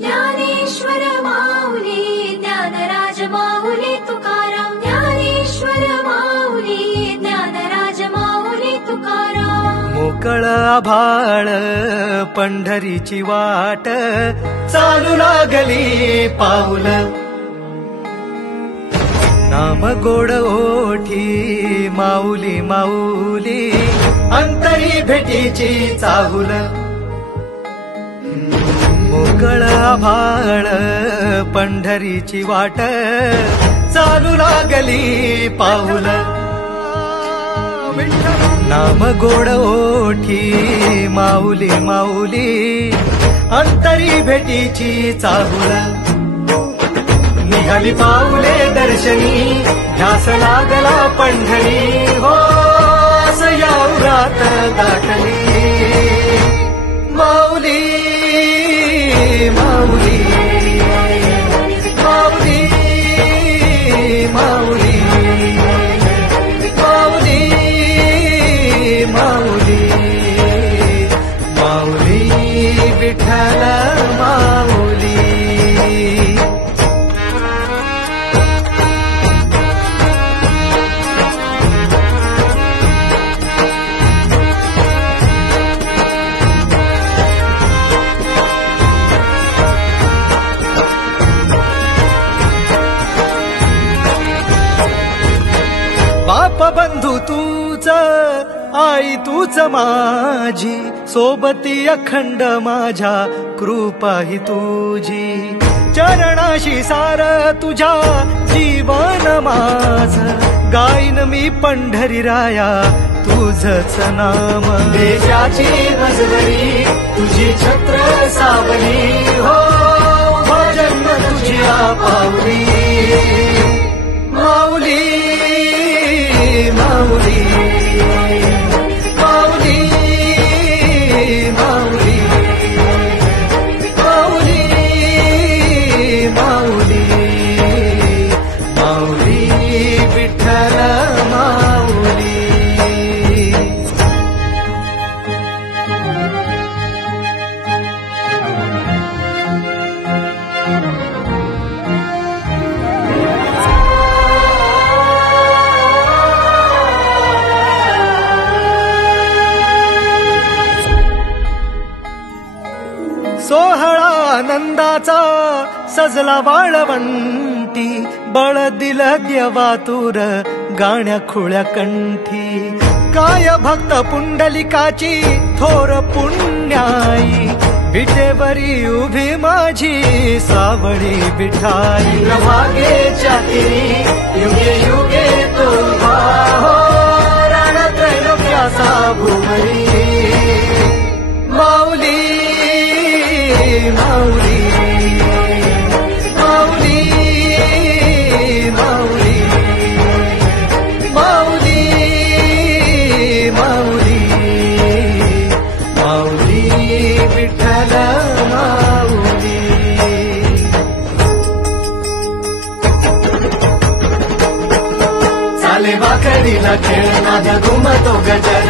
ज्ञानेश्वर माऊली ज्ञानराज माऊली तुकाराम ज्ञानेश्वर माऊली ज्ञानराज माऊली तुकाराम मोकळ आभाळ पंढरीची वाट चालू लागली पाऊल नाम गोड ओठी माऊली माऊली अंतरी भेटीची चाहुल मोकळ आभाळ पंढरीची वाट चालू लागली पाऊल नाम गोड ओठी माऊली माऊली अंतरी भेटीची चाहुल निघाली पाऊले दर्शनी ध्यास लागला पंढरी हो सयावरात गाठली माऊली माऊली माऊली माऊली माऊली माऊली माऊली विठ्ठल माऊली बाप बंधू तूच आई तूच माझी सोबती अखंड माझ्या कृपा ही तुझी चरणाशी सार तुझ्या जीवन माझ गाईन मी पंढरी राया तुझच नाम देशाची नजरी तुझी छत्र सावली हो जन्म तुझ्या पावली माऊली माऊली माऊली माऊली माऊली माऊली माऊली विठ्ठल माऊली सोहळा आनंदाचा सजला वाळवंटी बळ दिलं देवातूर गाण्या खुळ्या कंठी काय भक्त पुंडलिकाची थोर पुण्याई विटेवरी उभी माझी सावळी विठाई प्रभागेच्या तिरी युगे युगे तो हो रणत्रैलोक्याचा भुवरी माऊली माऊली माऊली माऊली माऊली माऊली माऊली विठ्ठल माऊली चाले वाकडीला खेळ नाद घुमतो गजर